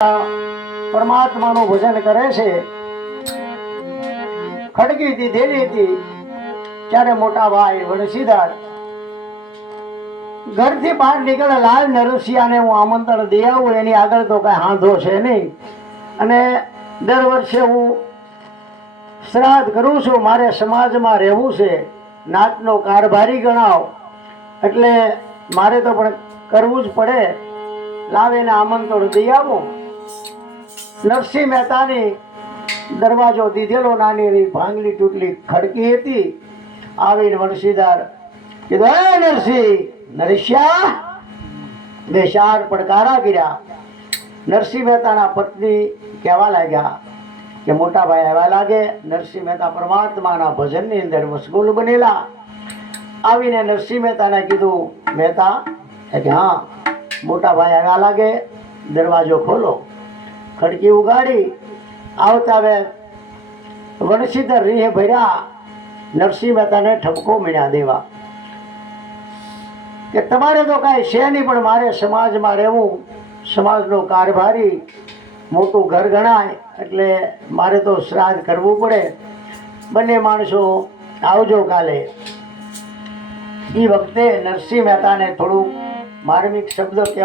પરમાત્માનું ભજન કરે છે. ખડકી દીધેલી હતી ત્યારે મોટા ભાઈ વણસીદાર ઘરથી બહાર નીકળે, લાલ નરસિંહાને હું આમંત્રણ દઈ આવું, એની આગળ તો કઈ હાંધો છે નહીં. અને દર વર્ષે હું શ્રાદ્ધ કરું છું, મારે સમાજમાં રહેવું છે, નાતનો કારભારી ગણાવ, એટલે મારે તો પણ કરવું જ પડે. લાવીને આમંત્રણ દઈ આવું. નરસિંહ મહેતાની દરવાજો દીધેલો, નાની એવી ભાંગલી તૂટલી ખડકી હતી. આવીને વણસીદાર કીધું, હે નરસિંહ, નરસિંહ, બે ચાર પડકારા કર્યા. નરસિંહ મહેતાના પત્ની કહેવા લાગ્યા કે મોટા ભાઈ આવ્યા લાગે. નરસિંહ મહેતા પરમાત્માના ભજનની અંદર મશગુલ બનેલા. આવીને નરસિંહ મહેતાને કીધું, મહેતા કે હા મોટા ભાઈ આવ્યા લાગે, દરવાજો ખોલો. ખડકી ઉગાડી. આવતા હવે વણસીધર રીહ ભર્યા. નરસિંહ મહેતાને ઠપકો મીણ્યા દેવા કે તમારે તો કાંઈ છે નહીં, પણ મારે સમાજમાં રહેવું, સમાજનો કારભારી, મોટું ઘર ગણાય, એટલે મારે તો શ્રાદ્ધ કરવું પડે. બંને માણસો આવજો કાલે. એ વખતે નરસિંહ મહેતાને થોડું માર્મિક શબ્દ કહેવા